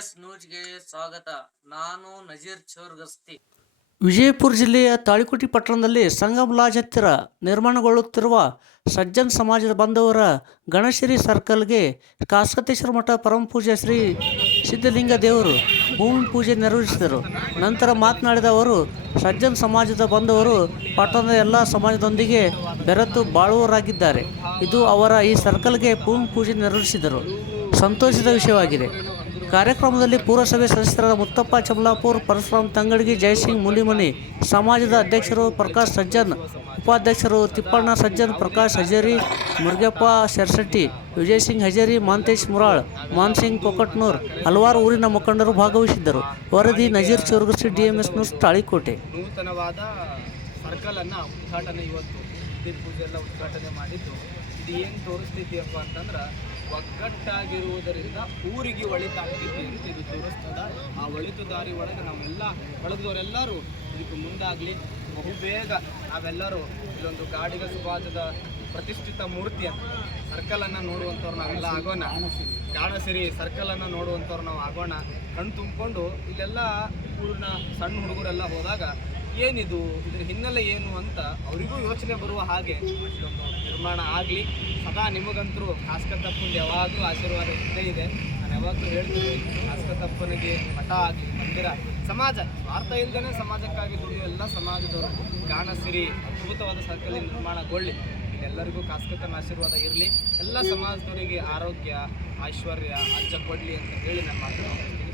ಸ್ವಾಗತ. ನಾನು ನಜೀರ್ ಚೋರ್ಗಸ್ತಿ. ವಿಜಯಪುರ ಜಿಲ್ಲೆಯ ತಾಳಿಕೋಟಿ ಪಟ್ಟಣದಲ್ಲಿ ಸಂಗಮ್ ಲಾಜ್ ಹತ್ತಿರ ನಿರ್ಮಾಣಗೊಳ್ಳುತ್ತಿರುವ ಸಜ್ಜನ್ ಸಮಾಜದ ಬಾಂಧವರ ಗಣಶ್ರೀ ಸರ್ಕಲ್ಗೆ ಕಾಸ್ಕತೇಶ್ವರ ಮಠ ಪರಮಪೂಜ್ಯ ಶ್ರೀ ಸಿದ್ಧಲಿಂಗ ದೇವರು ಭೂಮಿ ಪೂಜೆ ನೆರವೇರಿಸಿದರು. ನಂತರ ಮಾತನಾಡಿದ ಅವರು, ಸಜ್ಜನ್ ಸಮಾಜದ ಬಂಧವರು ಪಟ್ಟಣದ ಎಲ್ಲ ಸಮಾಜದೊಂದಿಗೆ ಬೆರೆತು ಬಾಳುವವರಾಗಿದ್ದಾರೆ. ಇದು ಅವರ ಈ ಸರ್ಕಲ್ಗೆ ಭೂಮಿ ಪೂಜೆ ನೆರವೇರಿಸಿದರು. ಸಂತೋಷದ ವಿಷಯವಾಗಿದೆ. ಕಾರ್ಯಕ್ರಮದಲ್ಲಿ ಪುರಸಭೆ ಸದಸ್ಯರಾದ ಮುತ್ತಪ್ಪ ಚಮಲಾಪುರ್, ಪರಶುರಾಮ್ ತಂಗಡಗಿ, ಜಯಸಿಂಗ್ ಮುಲಿಮನಿ, ಸಮಾಜದ ಅಧ್ಯಕ್ಷರು ಪ್ರಕಾಶ್ ಸಜ್ಜನ್, ಉಪಾಧ್ಯಕ್ಷರು ತಿಪ್ಪಣ್ಣ ಸಜ್ಜನ್, ಪ್ರಕಾಶ್ ಹಜೇರಿ, ಮುರುಗಪ್ಪ ಶೆರ್ಶೆಟ್ಟಿ ವಿಜಯ್ ಸಿಂಗ್ ಹಜೇರಿ, ಮಾಂತೇಶ್ ಮುರಾಳ್, ಮಾನ್ಸಿಂಗ್ ಕೊಕಟ್ನೂರ್ ಹಲವಾರು ಊರಿನ ಮುಖಂಡರು ಭಾಗವಹಿಸಿದ್ದರು. ವರದಿ ನಜೀರ್ ಚೋರ್ಗಸಿ, ಡಿಎಂಎಸ್ ನ್ಯೂಸ್, ತಾಳಿಕೋಟೆ. ನೂತನವಾದ ಸರ್ಕಲನ್ನು ಉದ್ಘಾಟನೆ ಇವತ್ತು ಪೂಜೆ ಎಲ್ಲ ಉದ್ಘಾಟನೆ ಮಾಡಿದ್ದು, ಇದು ಏನು ತೋರಿಸ್ತಿದ್ಯಪ್ಪ ಅಂತಂದ್ರೆ ಒಗ್ಗಟ್ಟಾಗಿರುವುದರಿಂದ ಊರಿಗೆ ಒಳಿತಾಗ್ತಿದೆ ಅಂತ ಇದು ತೋರಿಸ್ತದ. ಆ ಒಳಿತು ದಾರಿ ಒಳಗೆ ನಾವೆಲ್ಲ ಬಳಗದವರೆಲ್ಲರೂ ಇದಕ್ಕೆ ಮುಂದಾಗಲಿ. ಬಹುಬೇಗ ನಾವೆಲ್ಲರೂ ಇಲ್ಲೊಂದು ಗಾಡಿಗ ಸಮಾಜದ ಪ್ರತಿಷ್ಠಿತ ಮೂರ್ತಿ ಅಂತ. ಸರ್ಕಲನ್ನು ನೋಡುವಂಥವ್ರು ನಾವೆಲ್ಲ ಆಗೋಣ. ಗಾಣಸಿರಿ ಸರ್ಕಲನ್ನು ನೋಡುವಂಥವ್ರು ನಾವು ಆಗೋಣ. ಕಣ್ಣು ತುಂಬಿಕೊಂಡು ಇಲ್ಲೆಲ್ಲ ಊರಿನ ಸಣ್ಣ ಹುಡುಗರೆಲ್ಲ ಹೋದಾಗ ಏನಿದು? ಇದ್ರ ಹಿನ್ನೆಲೆ ಏನು ಅಂತ ಅವರಿಗೂ ಯೋಚನೆ ಬರುವ ಹಾಗೆ ಇದೊಂದು ನಿರ್ಮಾಣ ಆಗಲಿ. ಸದಾ ನಿಮಗಂತರೂ ಕಾಸ್ಕತ್ತಪ್ಪಂದು ಯಾವಾಗಲೂ ಆಶೀರ್ವಾದ ಇದ್ದೇ ಇದೆ. ನಾನು ಯಾವಾಗಲೂ ಹೇಳ್ತೀನಿ ಕಾಸ್ಕತ್ತಪ್ಪನಿಗೆ ಮಠ ಆಗಲಿ, ಮಂದಿರ. ಸಮಾಜ, ಸ್ವಾರ್ಥ ಇಲ್ಲದೇ ಸಮಾಜಕ್ಕಾಗಿ ದುಡಿಯೋ ಎಲ್ಲ ಸಮಾಜದವರು ಗಾಣಸಿರಿ ಅದ್ಭುತವಾದ ಸರ್ಕಲ್ ನಿರ್ಮಾಣಗೊಳ್ಳಿ. ಎಲ್ಲರಿಗೂ ಕಾಸ್ಕತ್ತನ ಆಶೀರ್ವಾದ ಇರಲಿ. ಎಲ್ಲ ಸಮಾಜದವರಿಗೆ ಆರೋಗ್ಯ, ಐಶ್ವರ್ಯ ಅಜ್ಜ ಕೊಡಲಿ ಅಂತ ಹೇಳಿ ನಾನು ಮಾತನಾಡ್ತೀನಿ